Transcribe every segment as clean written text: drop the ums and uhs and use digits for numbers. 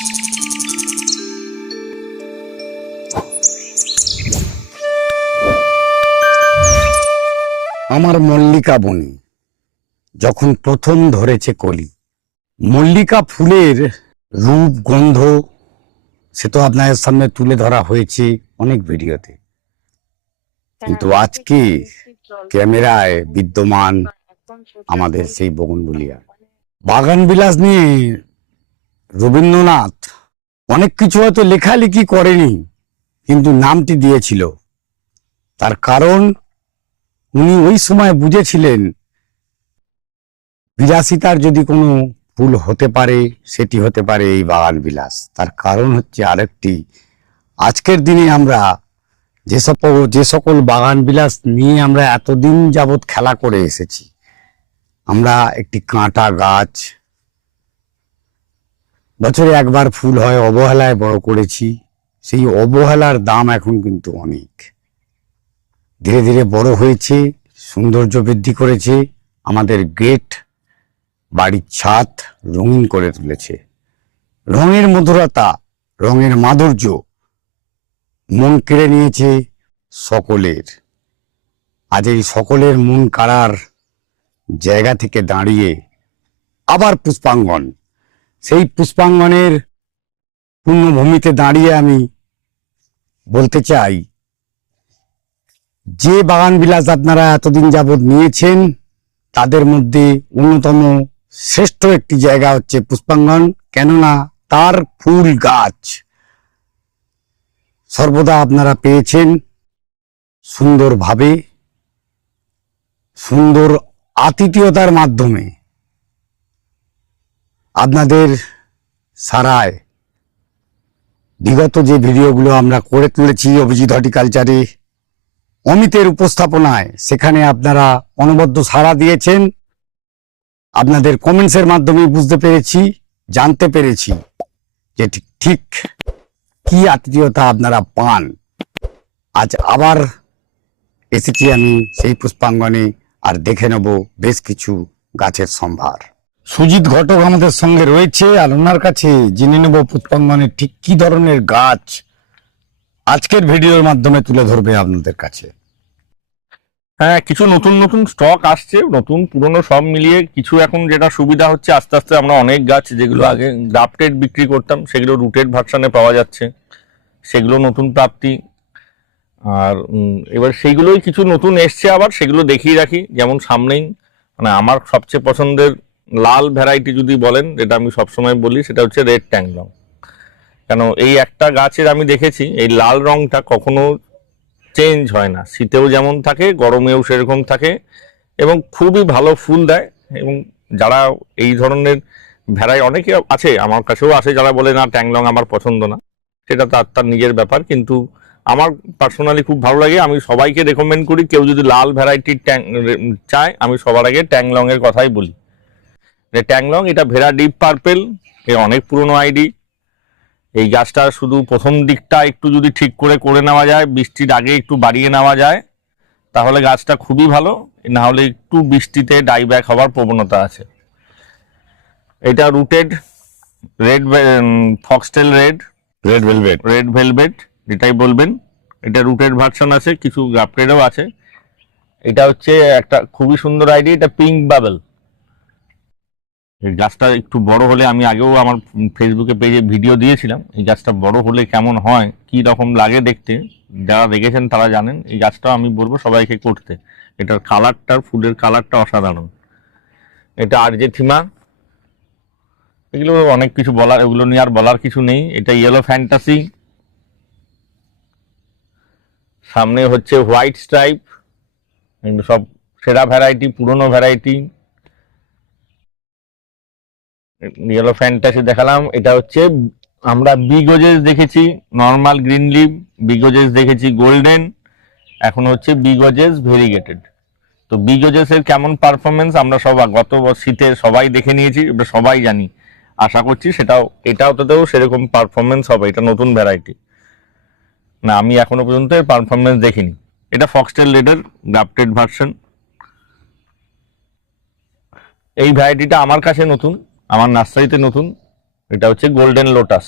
আমার মল্লিকা বনি যখন প্রথম ধরেছে কলি, মল্লিকা ফুলের রূপ গন্ধ সে তো আপনাদের সামনে তুলে ধরা হয়েছে অনেক ভিডিওতে, কিন্তু আজকে ক্যামেরায় বিদ্যমান আমাদের সেই বগনভুলিয়া বাগান বিলাস নিয়ে রবীন্দ্রনাথ অনেক কিছু হয়তো লেখালেখি করেনি, কিন্তু নামটি দিয়েছিল। তার কারণ উনি ওই সময় বুঝেছিলেন বিলাসিতার যদি কোনো ফুল হতে পারে সেটি হতে পারে এই বাগান বিলাস। তার কারণ হচ্ছে আরেকটি, আজকের দিনে আমরা যে সকল বাগান বিলাস নিয়ে আমরা এতদিন যাবৎ খেলা করে এসেছি, আমরা একটি কাঁটা গাছ বছরে একবার ফুল হয় অবহেলায় বড় করেছি, সেই অবহেলার দাম এখন কিন্তু অনেক। ধীরে ধীরে বড় হয়েছে, সৌন্দর্য বৃদ্ধি করেছে, আমাদের গেট বাড়ির ছাদ রঙিন করে তুলেছে। রঙের মধুরতা, রঙের মাধুর্য মন কেড়ে নিয়েছে সকলের। আজ এই সকলের মন কাড়ার জায়গা থেকে দাঁড়িয়ে আবার পুষ্পাঙ্গন, সেই পুষ্পাঙ্গনের পূর্ণভূমিতে দাঁড়িয়ে আমি বলতে চাই, যে বাগান বিলাস আপনারা এতদিন যাবৎ নিয়েছেন তাদের মধ্যে অন্যতম শ্রেষ্ঠ একটি জায়গা হচ্ছে পুষ্পাঙ্গন। কেননা তার ফুল গাছ সর্বদা আপনারা পেয়েছেন সুন্দরভাবে, সুন্দর আতিথেয়তার মাধ্যমে। আপনাদের সারায় বিগত যে ভিডিওগুলো আমরা করে তুলেছি অভিজিৎ হর্টিকালচারে অমিতের উপস্থাপনায়, সেখানে আপনারা অনবদ্য সাড়া দিয়েছেন। আপনাদের কমেন্টসের মাধ্যমে বুঝতে পেরেছি, জানতে পেরেছি যে ঠিক কি আতিথেয়তা আপনারা পান। আজ আবার এসেছি আমি সেই পুষ্পাঙ্গনে, আর দেখে নেব বেশ কিছু গাছের সম্ভার। সুজিত ঘটক আমাদের সঙ্গে রয়েছে, আর ওনার কাছে জেনে নেব পুষ্পাঙ্গনে ঠিক কি ধরনের গাছ আজকের ভিডিওর মাধ্যমে তুলে ধরবে আপনাদের কাছে। হ্যাঁ, কিছু নতুন নতুন স্টক আসছে, নতুন পুরনো সব মিলিয়ে কিছু এখন যেটা সুবিধা হচ্ছে, আস্তে আস্তে আমরা অনেক গাছ যেগুলো আগে গ্রাফটেড বিক্রি করতাম সেগুলো রুটেড ভার্সানে পাওয়া যাচ্ছে, সেগুলো নতুন প্রাপ্তি। আর এবার সেইগুলোই কিছু নতুন এসছে, আবার সেগুলো দেখিয়ে রাখি। যেমন সামনেই মানে আমার সবচেয়ে পছন্দের লাল ভ্যারাইটি যদি বলেন, যেটা আমি সবসময় বলি, সেটা হচ্ছে রেড ট্যাংলং। কেন এই একটা গাছের আমি দেখেছি এই লাল রংটা কখনো চেঞ্জ হয় না, শীতেও যেমন থাকে গরমেও সেরকম থাকে, এবং খুবই ভালো ফুল দেয়। এবং যারা এই ধরনের অনেকে আছে, আমার কাছেও আসে, যারা বলে না ট্যাংলং আমার পছন্দ না, সেটা তার নিজের ব্যাপার। কিন্তু আমার পার্সোনালি খুব ভালো লাগে। আমি সবাইকে রেকমেন্ড করি, কেউ যদি লাল ভ্যারাইটির চায়, আমি সবার আগে ট্যাংলং এর কথাই বলি। যে ট্যাংলং এটা ভেরা ডিপ পার্পেল, এ অনেক পুরনো আইডি। এই গাছটা শুধু প্রথম দিকটা একটু যদি ঠিক করে নেওয়া যায়, বৃষ্টির আগে একটু বাড়িয়ে নেওয়া যায়, তাহলে গাছটা খুবই ভালো। না হলে একটু বৃষ্টিতে ডাইব্যাক হওয়ার প্রবণতা আছে। এটা rooted red foxtail red velvet যেটাই বলবেন, এটা রুটেড ভার্সন আছে, কিছু গ্রাফটেডও আছে। এটা হচ্ছে একটা খুবই সুন্দর আইডি, এটা পিঙ্ক বাবেল। এই গাছটা একটু বড় হলে, আমি আগেও আমার ফেসবুকে পেজে ভিডিও দিয়েছিলাম, এই গাছটা বড় হলে কেমন হয়, কি রকম লাগে দেখতে, যারা দেখেছেন তারা জানেন। এই গাছটাও আমি বলবো সবাইকে করতে, এটার কালারটার, ফুলের কালারটা অসাধারণ। এটা আর্জেথিমা, এগুলো অনেক কিছু বলার, এগুলো নিয়ে আর বলার কিছু নেই। এটা ইয়েলো ফ্যান্টাসি, সামনে হচ্ছে হোয়াইট স্ট্রাইপ, এগুলো সব সেরা ভ্যারাইটি, পুরনো ভ্যারাইটি। ইয়েলো ফ্যান্টাসি দেখালাম। এটা হচ্ছে আমরা বিগোজেস দেখেছি, নর্মাল গ্রিন লিভ, বিগোজেস দেখেছি গোল্ডেন, এখন হচ্ছে বিগোজেস ভেরিগেটেড। তো বিগোজেসের কেমন পারফরমেন্স আমরা সব গত শীতে সবাই দেখে নিয়েছি, আমরা সবাই জানি। আশা করছি এটাও সেরকম পারফরমেন্স হবে। এটা নতুন ভ্যারাইটি না, আমি এখনো পর্যন্ত এর পারফরমেন্স দেখিনি। এটা ফক্সটেল রেডের গ্রাফটেড ভার্সন। এই ভ্যারাইটিটা আমার কাছে নতুন, আমার নার্সারিতে নতুন। এটা হচ্ছে গোল্ডেন লোটাস,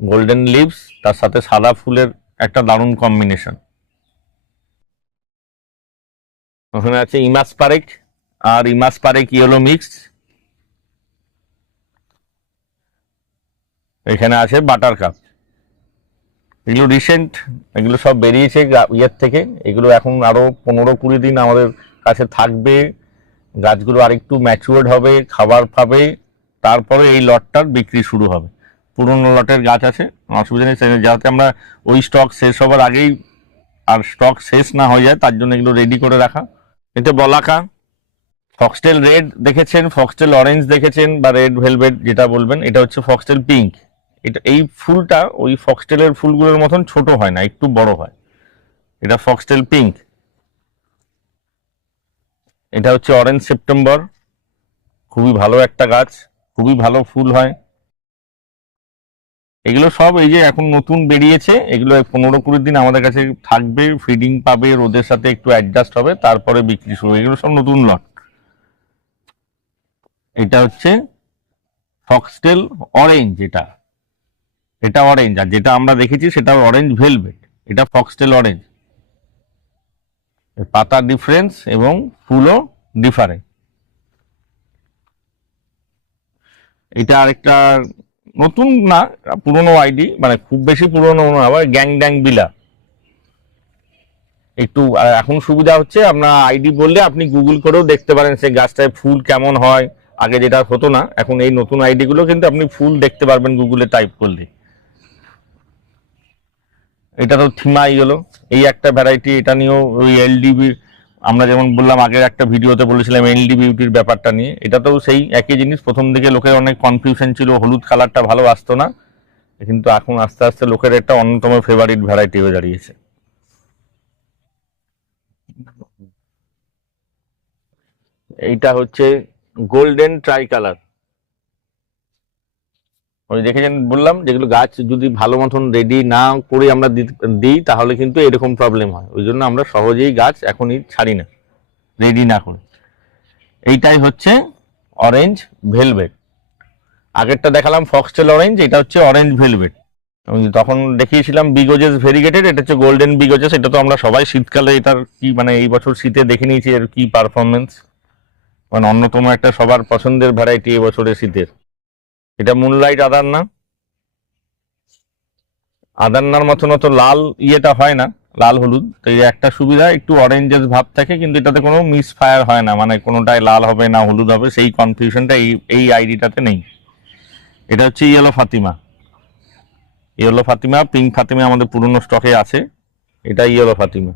গোল্ডেন লিভস তার সাথে সাদা ফুলের একটা দারুণ কম্বিনেশন। ওখানে আছে ইমাস পারেক আর ইমাস পারেক ইয়েলো মিক্স। এখানে আছে বাটার কাপ। এগুলো রিসেন্ট, এগুলো সব বেরিয়েছে ইয়ের থেকে। এগুলো এখন আরো 15-20 দিন আমাদের কাছে থাকবে, গাছগুলো আরেকটু ম্যাচুয়ার্ড হবে, খাবার পাবে, তারপরে এই লটটার বিক্রি শুরু হবে। পুরনো লটের গাছ আছে, অসুবিধা নেই, যাতে আমরা ওই স্টক শেষ হবার আগেই আর স্টক শেষ না হয়ে যায় তার জন্য এগুলো রেডি করে রাখা। এটা বলাকা, ফক্সটেল রেড দেখেছেন, ফক্সটেল অরেঞ্জ দেখেছেন, বা রেড ভেলভেট যেটা বলবেন। এটা হচ্ছে ফক্সটেল পিঙ্ক। এটা এই ফুলটা ওই ফক্সটেলের ফুলগুলোর মতন ছোট হয় না, একটু বড় হয়। এটা ফক্সটেল পিঙ্ক। এটা হচ্ছে অরেঞ্জ সেপ্টেম্বর, খুবই ভালো একটা গাছ, খুবই ভালো ফুল হয়। এগুলো সব এই যে এখন নতুন বেরিয়েছে, এগুলো 15-20 দিন আমাদের কাছে থাকবে, ফিডিং পাবে, রোদের সাথে একটু অ্যাডজাস্ট হবে, তারপরে বিক্রি শুরু। এগুলো সব নতুন লট। এটা হচ্ছে ফক্সটেল অরেঞ্জ, এটা অরেঞ্জ, আর যেটা আমরা দেখেছি সেটা অরেঞ্জ ভেলভেট। এটা ফক্সটেল অরেঞ্জ। পাতা ডিফারেন্স এবং ফুলও ডিফারেন্ট। এটা আরেকটা নতুন না, পুরনো আইডি, মানে খুব বেশি পুরনো না, আবার গ্যাং ড্যাং বিলা। একটু এখন সুবিধা হচ্ছে, আপনার আইডি বললে আপনি গুগল করেও দেখতে পারেন সেই গাছটায় ফুল কেমন হয়। আগে যেটা হতো না, এখন এই নতুন আইডি গুলো কিন্তু আপনি ফুল দেখতে পারবেন গুগলে টাইপ করলে। এটা তো থিমাই হলো, এই একটা ভ্যারাইটি। এটা নিয়েও ওই এলডিবি, আমরা যেমন বললাম আগের একটা ভিডিওতে বলেছিলাম এলডি বিউটির ব্যাপারটা নিয়ে, এটাতেও সেই একই জিনিস। প্রথম দিকে লোকের অনেক কনফিউশন ছিল, হলুদ কালারটা ভালো আসতো না, কিন্তু এখন আস্তে আস্তে লোকের একটা অন্যতম ফেভারিট ভ্যারাইটি হয়ে দাঁড়িয়েছে। এইটা হচ্ছে গোল্ডেন ট্রাই কালার। ওই দেখেছেন, বললাম যেগুলো গাছ যদি ভালো মতন রেডি না করে আমরা দিই তাহলে কিন্তু এরকম প্রবলেম হয়। ওই জন্য আমরা সহজেই গাছ এখনই ছাড়ি না রেডি না করে। এইটাই হচ্ছে অরেঞ্জ ভেলভেট। আগেরটা দেখালাম ফক্সটেল অরেঞ্জ, এটা হচ্ছে অরেঞ্জ ভেলভেট। তখন দেখিয়েছিলাম বিগোজেস ভেরিগেটেড, এটা হচ্ছে গোল্ডেন বিগোজেস। এটা তো আমরা সবাই শীতকালে এটার কি, মানে এই বছর শীতে দেখে নিয়েছি এর কি পারফরমেন্স, মানে অন্যতম একটা সবার পছন্দের ভ্যারাইটি এবছরের শীতের। এটা মুনলাইট আদারনা। আদারনার মতন অত লাল ইয়েটা হয় না, লাল হলুদ। তো এই একটা সুবিধা, একটু অরেঞ্জেস ভাব থাকে, কিন্তু এটাতে কোনো মিস ফায়ার হয় না, মানে কোনোটাই লাল হবে না হলুদ হবে সেই কনফিউশনটা এই আইডিটাতে নেই। এটা হচ্ছে yellow Fatima. Yellow Fatima, pink Fatima আমাদের পুরনো স্টকে আছে। এটা ইয়েলো ফাতিমা।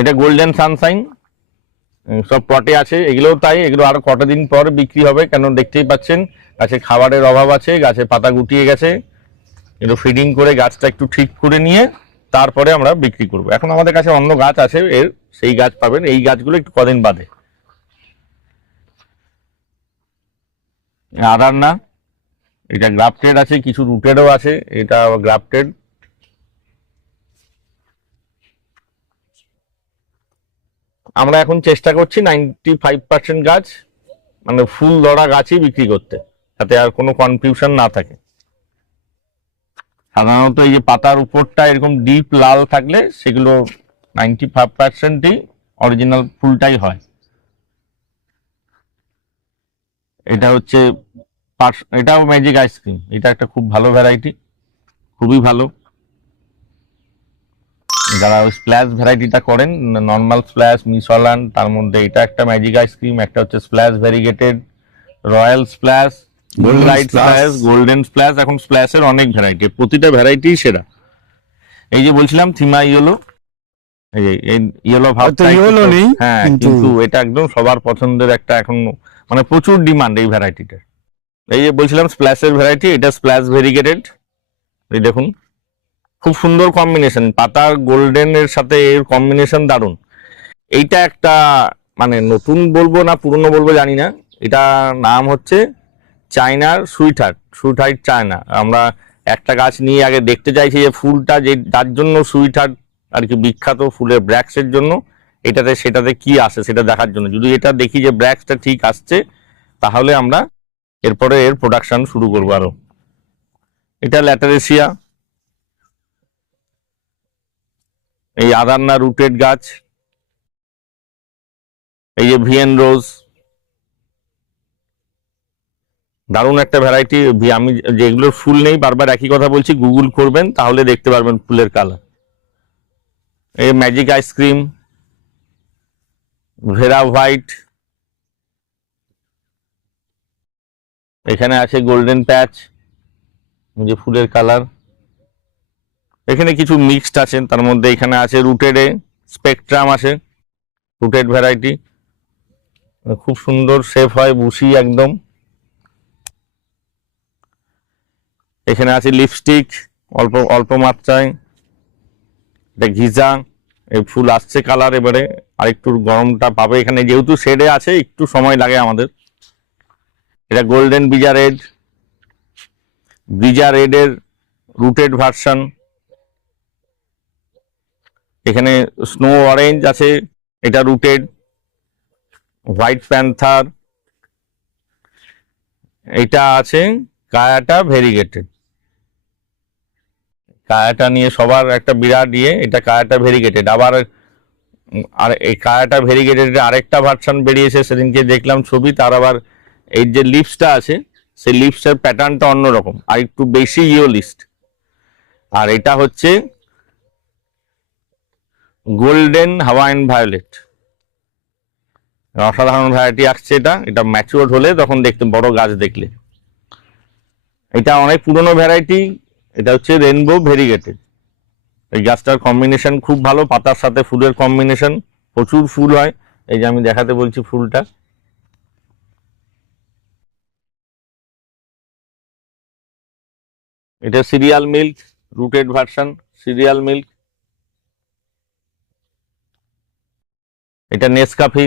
এটা গোল্ডেন সানশাইন, সব পটে আছে। এগুলোও তাই, এগুলো আরো কটা দিন পর বিক্রি হবে, কেন দেখতেই পাচ্ছেন গাছে খাবারের অভাব আছে, গাছে পাতা গুটিয়ে গেছে। এগুলো ফিডিং করে গাছটা একটু ঠিক করে নিয়ে তারপরে আমরা বিক্রি করব। এখন আমাদের কাছে অন্য গাছ আছে এর, সেই গাছ পাবেন। এই গাছগুলো একটু কদিন বাদে। আদার না, এটা গ্রাফটেড আছে, কিছু রুটেডও আছে। এটা গ্রাফটেড। আমরা এখন চেষ্টা করছি 95% গাছ, মানে ফুল ধরা গাছই বিক্রি করতে, যাতে আর কোনো কনফিউশন না থাকে। সাধারণত এই যে পাতার উপরটা এরকম ডিপ লাল থাকলে সেগুলো 95%ই অরিজিনাল ফুলটাই হয়। এটা হচ্ছে এটাও ম্যাজিক আইসক্রিম। এটা একটা খুব ভালো ভ্যারাইটি, খুবই ভালো। যারা ওই স্প্ল্যাশ ভ্যারাইটিটা করেন, নর্মাল স্প্ল্যাশ, মিসওয়ালান, তার মধ্যে এটা একটা ম্যাজিক আইসক্রিম, একটা হচ্ছে splash variegated, royal splash, light splash, golden splash. এখন স্প্ল্যাশের অনেক ভ্যারাইটি, প্রতিটা ভ্যারাইটি সেরা। এই যে বলছিলাম থিমা ইয়েলো, এই ইয়েলো ভাবটা ইয়েলো নেই, হ্যাঁ, কিন্তু এটা একদম সবার পছন্দের একটা, এখন মানে প্রচুর ডিমান্ড এই ভ্যারাইটিটা। এই যে বলছিলাম স্প্ল্যাশের ভ্যারাইটি, এটা স্প্ল্যাশ ভেরিগেটেড। এই দেখুন, খুব সুন্দর কম্বিনেশন, পাতা গোল্ডেনের সাথে এর কম্বিনেশন দারুণ। এইটা একটা মানে নতুন বলবো না পুরনো বলবো জানি না, এটা নাম হচ্ছে চায়নার সুইট হার্ট চায়না। আমরা একটা গাছ নিয়ে আগে দেখতে চাইছি যে ফুলটা যে যার জন্য সুইট হার্ট আর কি বিখ্যাত, ফুলের ব্র্যাক্সের জন্য, সেটাতে কি আসে সেটা দেখার জন্য। যদি এটা দেখি যে ব্র্যাক্সটা ঠিক আসছে তাহলে আমরা এরপরে এর প্রোডাকশন শুরু করবো আরো। এটা ল্যাটারেসিয়া, এই আদান্না রুটেড গাছ। এই যে ভিয়েন রোজ, দারুণ একটা ভ্যারাইটি। আমি যেগুলোর ফুল নেই, বারবার একই কথা বলছি, গুগল করবেন তাহলে দেখতে পারবেন ফুলের কালার। এই ম্যাজিক আইসক্রিম, ভেরা হোয়াইট, এখানে আছে গোল্ডেন প্যাচ, যে ফুলের কালার। এখানে কিছু মিক্সড আছে, তার মধ্যে এখানে আছে রুটেডে স্পেকট্রাম আছে, রুটেড ভ্যারাইটি, খুব সুন্দর শেপ হয়, বুশি একদম। এখানে আছে লিপস্টিক, অল্প অল্প মাত্রায়, এটা ঘিজা, এই ফুল আসছে কালার, এবারে আরেকটু গরমটা পাবে এখানে, যেহেতু শেডে আছে একটু সময় লাগে আমাদের। এটা গোল্ডেন ব্রিজা রেডের রুটেড ভার্সন। এখানে স্নো অরেঞ্জ আছে, এটা রুটেড। হোয়াইট প্যান্থার, এটা আছে কায়াটা ভেরিগেটেড। কায়াটা নিয়ে সবার একটা বিরাট ইয়ে, এটা কায়াটা ভেরিগেটেড। আবার আর এই কায়াটা ভেরিগেটেড আরেকটা ভার্সন বেরিয়েছে, সেদিনকে দেখলাম ছবি, তার আবার এই যে লিপসটা আছে, সেই লিপসের প্যাটার্নটা অন্যরকম, আর একটু বেশি লিস্ট। আর এটা হচ্ছে গোল্ডেন হাওয়াইন ভায়োলেট, অসাধারণ ভ্যারাইটি আসছে। এটা ম্যাচিওর হলে তখন দেখতে বড় গাছ দেখলে। এটা অনেক পুরনো ভ্যারাইটি, এটা হচ্ছে রেনবো ভেরিগেটেড। এই গাছটার কম্বিনেশন খুব ভালো, পাতার সাথে ফুলের কম্বিনেশন, প্রচুর ফুল হয়। এই যে আমি দেখাতে বলছি ফুলটা, এটা serial milk rooted version, serial milk. এটা নেসকাফি,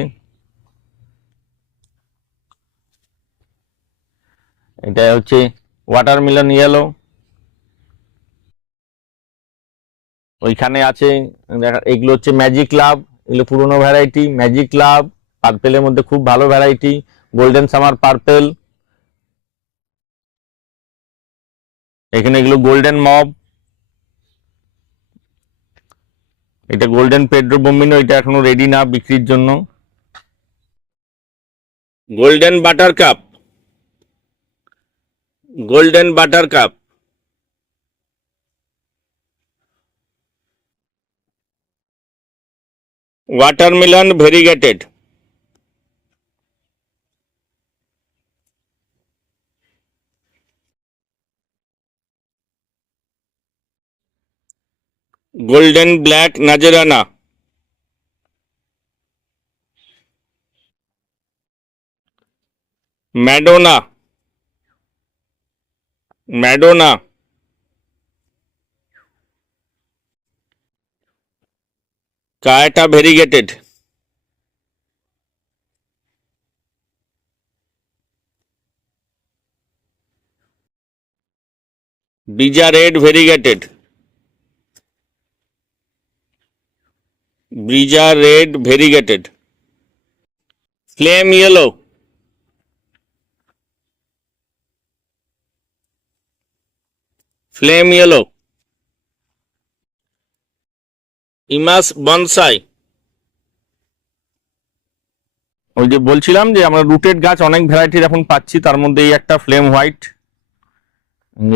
এটা হচ্ছে ওয়াটারমেলন ইয়েলো। ওইখানে আছে এগুলো হচ্ছে ম্যাজিক লাভ, এগুলো পুরোনো ভ্যারাইটি। ম্যাজিক লাভ পার্পেলের মধ্যে খুব ভালো ভ্যারাইটি, গোল্ডেন সামার পার্পেল। এখানে এগুলো গোল্ডেন মব, এটা গোল্ডেন পেড্রো বোম্বিনো, এটা এখনো রেডি না বিক্রির জন্য। Golden butter cup, golden butter cup. Watermelon variegated, golden black Nazrana, Madonna, Madonna, কায়াটা variegated, Breeza red variegated, Breeza red variegated, flame yellow, flame yellow, ইমাস বনসাই। ওই যে বলছিলাম যে আমরা রুটেড গাছ অনেক ভ্যারাইটির এখন পাচ্ছি, তার মধ্যে এই একটা ফ্লেম হোয়াইট,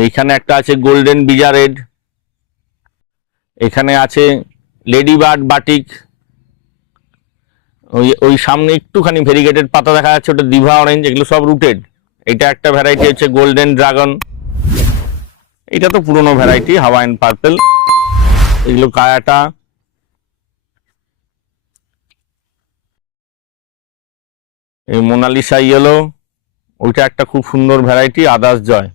এইখানে একটা আছে গোল্ডেন বিজা রেড, এখানে আছে লেডি বার্ড বাটিক, ওই ওই সামনে একটুখানি ভেরিগেটেড পাতা দেখা যাচ্ছে, ওটা দিভা অরেঞ্জ, এগুলো সব রুটেড। এটা একটা ভ্যারাইটি হচ্ছে গোল্ডেন ড্রাগন, এটা তো পুরনো ভ্যারাইটি, হাওয়াইন পার্পেল। এগুলো কায়াটা। এই মোনালিসা ইয়েলো, ওইটা একটা খুব সুন্দর ভ্যারাইটি, আদার্স জয়,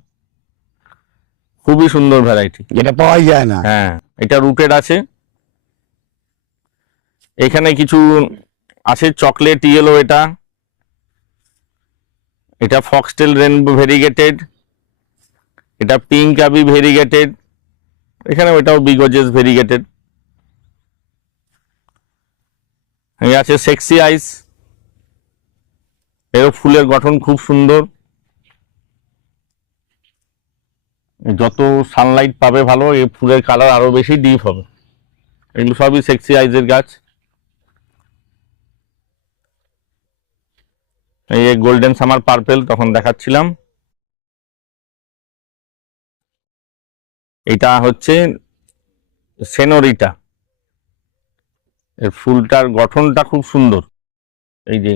খুবই সুন্দর ভ্যারাইটি, এটা পাওয়াই যায় না। হ্যাঁ এটা রুটেড আছে। এখানে কিছু আছে চকলেট ইয়েলো, এটা এটা ফক্সটেল রেনবো ভেরিগেটেড, এটা পিঙ্ক আবি ভেরিগেটেড, এখানে ওইটাও বিগজেস ভেরিগেটেড। এই আছে সেক্সি আইস, এরও ফুলের গঠন খুব সুন্দর। যত সানলাইট পাবে ভালো, এই ফুলের কালার আরো বেশি ডিপ হবে। এগুলো সবই সেক্সি আইজের গাছ। এই গোল্ডেন সামার পার্পেল তখন দেখাচ্ছিলাম। এটা হচ্ছে সেনোরিটা, এর ফুলটার গঠনটা খুব সুন্দর। এই যে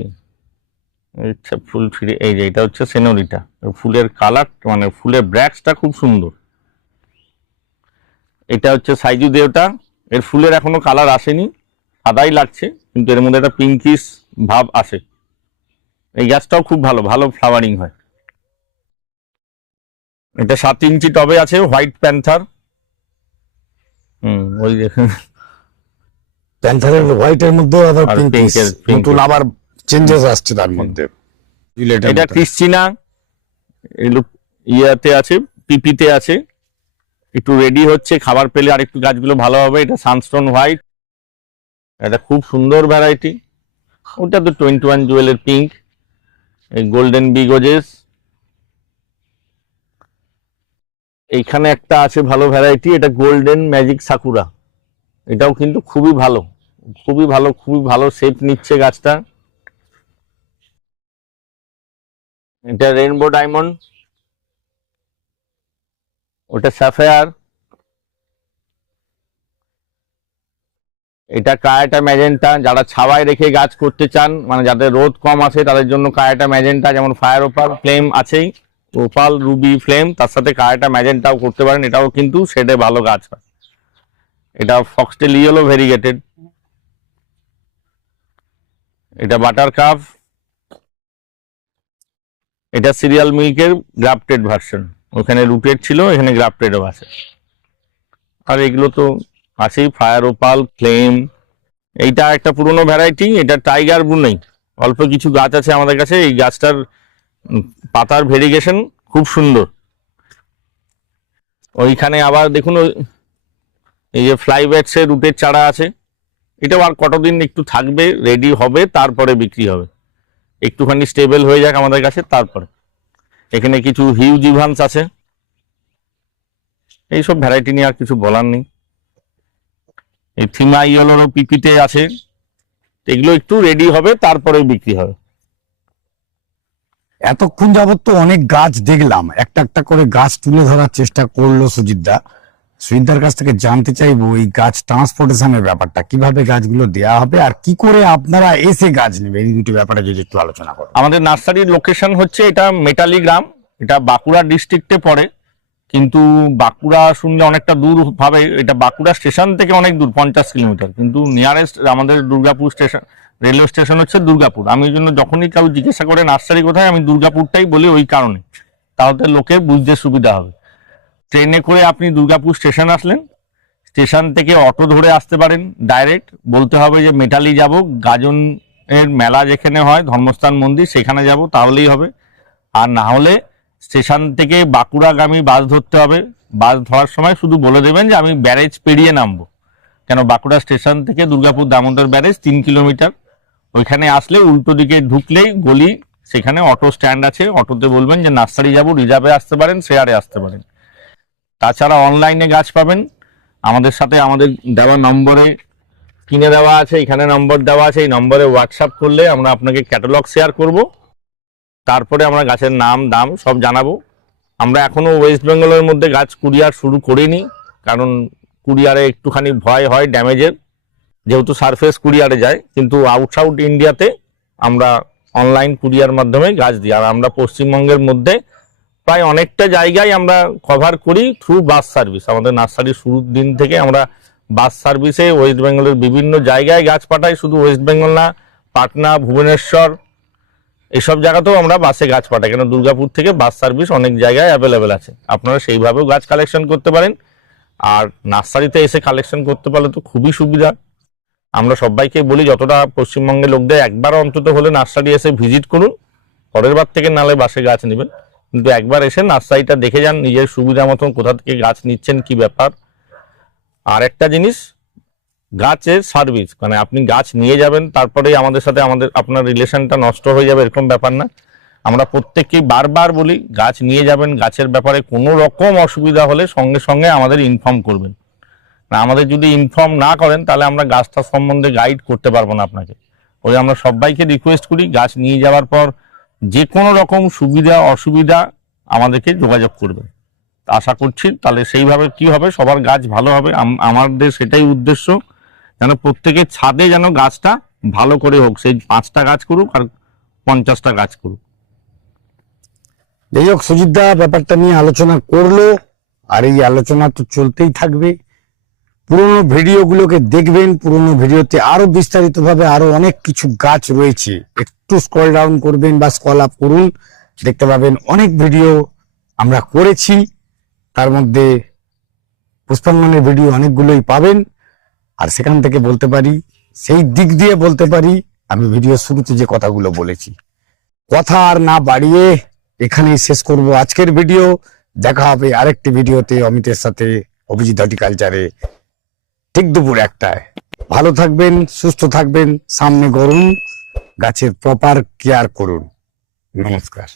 ফুল ছিঁড়ে, এই যে এটা হচ্ছে সেনোরিটা, ফুলের কালার মানে ফুলের ব্র্যাক্সটা খুব সুন্দর। এটা হচ্ছে সাইজু দেওটা, এর ফুলের এখনো কালার আসেনি, সাদাই লাগছে, কিন্তু এর মধ্যে একটা পিঙ্কিশ ভাব আসে। এই গাছটাও খুব ভালো ভালো ফ্লাওয়ারিং হয়। এটা 7 ইঞ্চি টবে আছে, হোয়াইট প্যান্থার। ওই দেখুন প্যান্থারের হোয়াইটের মধ্যে আবার আর পিঙ্ক, পিঙ্কের নতুন আবার চেঞ্জেস আসছে তার মধ্যে। এটা ক্রিশ্চিনা, এগুলো ইয়াতে আছে, পিপিতে আছে, একটু রেডি হচ্ছে, খাবার পেলে আর একটু গাছগুলো ভালো হবে। এটা সানস্টোন হোয়াইট, এটা খুব সুন্দর ভ্যারাইটি। ওটা তো 21 জুয়েলের পিঙ্ক। এই গোল্ডেন বিগোজেস, এইখানে একটা আছে ভালো ভ্যারাইটি, এটা গোল্ডেন ম্যাজিক সাকুরা। এটাও কিন্তু খুবই ভালো, খুবই ভালো, খুবই ভালো শেপ নিচ্ছে গাছটা। এটা রেইনবো ডায়মন্ড, ওটা স্যাফায়ার। এটা কায়াটা ম্যাজেন্টা, যারা ছাওয়ায় রেখে গাছ করতে চান, মানে যাদের রোদ কম আছে তাদের জন্য কায়াটা ম্যাজেন্টা। যেমন ফায়ার ওপাল ফ্লেম আছেই, ওপাল রুবি ফ্লেম, তার সাথে কায়াটা ম্যাজেন্টাও করতে পারেন, এটাও কিন্তু শেডে ভালো গাছ হয়। এটা ফক্সটেল ইয়েলো ভেরিগেটেড। এটা বাটার কাপ, এটা সিরিয়াল মিল্কের গ্রাফটেড ভার্সন। ওখানে রুটেড ছিল, এখানে গ্রাফটেডও আছে। আর এগুলো তো আছেই, ফায়ার ওপাল ফ্লেম। এইটা একটা পুরনো ভ্যারাইটি, এটা টাইগার ব্রুনেই। অল্প কিছু গাছ আছে আমাদের কাছে, এই গাছটার পাতার ভেরিগেশন খুব সুন্দর। ওইখানে আবার দেখুন এই যে ফ্লাইব্যাটসের রুটের চারা আছে, এটাও আর কতদিন একটু থাকবে, রেডি হবে, তারপরে বিক্রি হবে। একটুখানি স্টেবল হয়ে যাক আমাদের কাছে, তারপরে। এখানে কিছু হিউজ ইভান্স আছে। এইসব ভ্যারাইটি নিয়ে আর কিছু বলার নেই। এই থিমা ইয়েলোরও পিপিতে আছে, এগুলো একটু রেডি হবে, তারপরে বিক্রি হবে। এতক্ষণ যাবত তো অনেক গাছ দেখলাম, একটা একটা করে গাছ তুলে ধরার চেষ্টা করলো সুজিতদার কাছ থেকে জানতে চাইবো এই গাছ ট্রান্সপোর্টেশনের ব্যাপারটা, কিভাবে গাছগুলো দেয়া হবে আর কি করে আপনারা এসে গাছ নেবে, এই দুটো ব্যাপারে যদি একটু আলোচনা করো। আমাদের নার্সারির লোকেশন হচ্ছে, এটা মেটালি গ্রাম, এটা বাঁকুড়া ডিস্ট্রিক্টে পড়ে, কিন্তু বাঁকুড়া শুনলে অনেকটা দূর ভাবে। এটা বাঁকুড়া স্টেশন থেকে অনেক দূর, 50 কিলোমিটার, কিন্তু নিয়ারেস্ট আমাদের দুর্গাপুর স্টেশন, রেলওয়ে স্টেশন হচ্ছে দুর্গাপুর। আমি ওই জন্য যখনই কেউ জিজ্ঞাসা করে নার্সারি কোথায়, আমি দুর্গাপুরটাই বলি ওই কারণে, তাহলে লোকের বুঝতে সুবিধা হবে। ট্রেনে করে আপনি দুর্গাপুর স্টেশন আসলেন, স্টেশন থেকে অটো ধরে আসতে পারেন ডাইরেক্ট। বলতে হবে যে মেটালি যাব, গাজনের মেলা যেখানে হয়, ধর্মস্থান মন্দির, সেখানে যাব, তাহলেই হবে। আর না হলে স্টেশন থেকে বাঁকুড়াগামী বাস ধরতে হবে। বাস ধরার সময় শুধু বলে দেবেন যে আমি ব্যারেজ পেরিয়ে নামবো, কেন বাঁকুড়া স্টেশন থেকে দুর্গাপুর দামোদর ব্যারেজ 3 কিলোমিটার। ওইখানে আসলে উল্টো দিকে ঢুকলেই গলি, সেখানে অটো স্ট্যান্ড আছে, অটোতে বলবেন যে নার্সারি যাব, রিজার্ভে আসতে পারেন, শেয়ারে আসতে পারেন। তাছাড়া অনলাইনে গাছ পাবেন আমাদের সাথে, আমাদের দেওয়া নম্বরে কিনে দেওয়া আছে, এখানে নম্বর দেওয়া আছে, এই নম্বরে হোয়াটসঅ্যাপ করলে আমরা আপনাকে ক্যাটালগ শেয়ার করব, তারপরে আমরা গাছের নাম দাম সব জানাবো। আমরা এখনো ওয়েস্ট বেঙ্গলের মধ্যে গাছ কুরিয়ার শুরু করিনি, কারণ কুরিয়ারে একটুখানি ভয় হয় ড্যামেজের, যেহেতু সারফেস কুরিয়ারে যায়। কিন্তু আউটসাউট ইন্ডিয়াতে আমরা অনলাইন কুরিয়ার মাধ্যমে গাছ দিই। আর আমরা পশ্চিমবঙ্গের মধ্যে প্রায় অনেকটা জায়গায় আমরা কভার করি থ্রু বাস সার্ভিস। আমাদের নার্সারির শুরুর দিন থেকে আমরা বাস সার্ভিসে ওয়েস্ট বেঙ্গলের বিভিন্ন জায়গায় গাছ পাঠাই। শুধু ওয়েস্ট বেঙ্গল না, পাটনা, ভুবনেশ্বর, এসব জায়গাতেও আমরা বাসে গাছ পাঠাই, কেন দুর্গাপুর থেকে বাস সার্ভিস অনেক জায়গায় অ্যাভেলেবেল আছে। আপনারা সেইভাবেও গাছ কালেকশন করতে পারেন। আর নার্সারিতে এসে কালেকশন করতে পারলে তো খুবই সুবিধা। আমরা সবাইকে বলি যতটা পশ্চিমবঙ্গের লোকদের, একবার অন্তত হলে নার্সারি এসে ভিজিট করুন। পরের বার থেকে নালে বাসে গাছ নেবেন, কিন্তু একবার এসে নার্সারিটা দেখে যান, নিজের সুবিধা মতন কোথা থেকে গাছ নিচ্ছেন, কি ব্যাপার। আর একটা জিনিস, গাছের সার্ভিস, মানে আপনি গাছ নিয়ে যাবেন তারপরেই আমাদের সাথে আপনার রিলেশনটা নষ্ট হয়ে যাবে, এরকম ব্যাপার না। আমরা প্রত্যেককেই বারবার বলি গাছ নিয়ে যাবেন, গাছের ব্যাপারে কোনো রকম অসুবিধা হলে সঙ্গে সঙ্গে আমাদের ইনফর্ম করবেন। না আমাদের যদি ইনফর্ম না করেন তাহলে আমরা গাছটা সম্বন্ধে গাইড করতে পারবো না আপনাকে। ওই আমরা সবাইকে রিকোয়েস্ট করি গাছ নিয়ে যাওয়ার পর যে কোনো রকম সুবিধা অসুবিধা আমাদেরকে যোগাযোগ করবেন। আশা করছি তাহলে সেইভাবে কি হবে, সবার গাছ ভালো হবে। আমাদের সেটাই উদ্দেশ্য, যেন প্রত্যেকের ছাদে যেন গাছটা ভালো করে হোক, সেই 5টা গাছ করুক আর 50টা গাছ করুক। যাই হোক, সুজিতদা ব্যাপারটা নিয়ে আলোচনা করলো, আর এই আলোচনা তো চলতেই থাকবে। পুরোনো ভিডিওগুলোকে দেখবেন, পুরোনো ভিডিওতে আরো বিস্তারিতভাবে আরো অনেক কিছু গাছ রয়েছে। একটু স্ক্রল ডাউন করবেন বা স্ক্রল আপ করুন, দেখতে পাবেন অনেক ভিডিও আমরা করেছি। তার মধ্যে পুষ্পাঙ্গনের ভিডিও অনেকগুলোই পাবেন। আর সেখান থেকে বলতে পারি, সেই দিক দিয়ে বলতে পারি, আমি ভিডিও শুরুতে যে কথাগুলো বলেছি, কথা আর না বাড়িয়ে এখানেই শেষ করব আজকের ভিডিও। দেখা হবে আরেকটি ভিডিওতে অমিতের সাথে, অভিজিৎ হর্টিকালচারে, ঠিক দুপুর 1টায়। ভালো থাকবেন, সুস্থ থাকবেন, সামনে গরম, গাছের প্রপার কেয়ার করুন। নমস্কার।